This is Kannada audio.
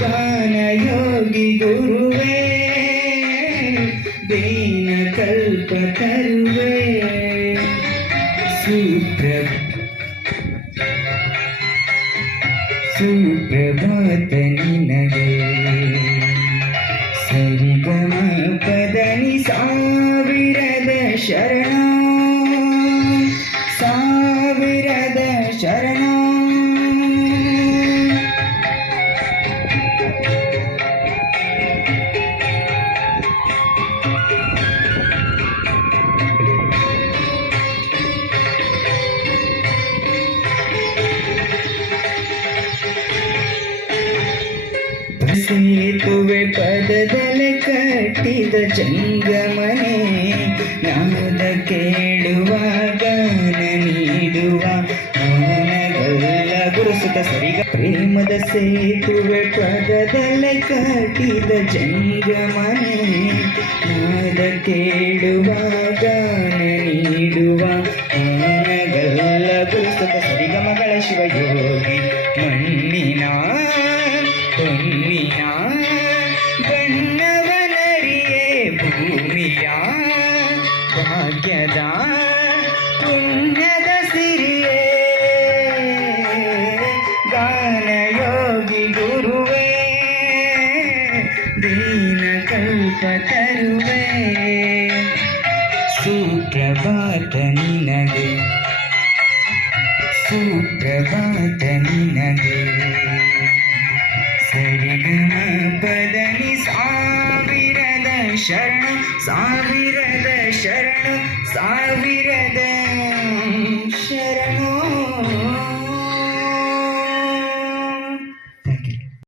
ಗಾನಯೋಗಿ ಗುರುವೇ ದೀನ ಕಲ್ಪ ತರುವೆ ಸುಪ್ರಭಾತ ನಿನಗೆ ಸರಿಗಮ ಪದನಿ ಸಾವಿರದ ಶರಣ ಸಾವಿರದ ಶರಣ ಸೇತುವೆ ಪದದಲ್ಲಿ ಕಟ್ಟಿದ ಜಂಗಮನೆ ನಾದ ಕೇಳುವ ಗಾನ ನೀಡುವ ಮೌನಗಲ್ಲ ಗುರುಸುತ ಸರಿಗ ಪ್ರೇಮದ ಸೇತುವೆ ಪದದಲ್ಲಿ ಕಟ್ಟಿದ ಜಂಗಮನೆ ನಾದ ಕೇಳುವ ಗಾನ ನೀಡುವ ಮೌನಗಲ್ಲ ಗುರುಸುತ ಸರಿಗಮಗಳ ಶಿವಯೋಗಿ ಮಣ್ಣಿನ பொன்னியா ಬಣ್ಣವನರಿಯೇ ಭೂಮಿಯ ಭಾಗ್ಯದ ಪುಣ್ಯದ ಸಿರಿಯೇ ಗಾನಯೋಗಿ ಗುರುವೇ ದೀನ ಕಲ್ಪ ತರುವೆ ಸುಪ್ರಭಾತ ನಿನಗೆ ಸುಪ್ರಭಾತ ನಿನಗೆ ಸರಿಗಮ ಪದನಿ ಸಾವಿರದ ಶರಣ ಸಾವಿರದ ಶರಣ ಸಾವಿರ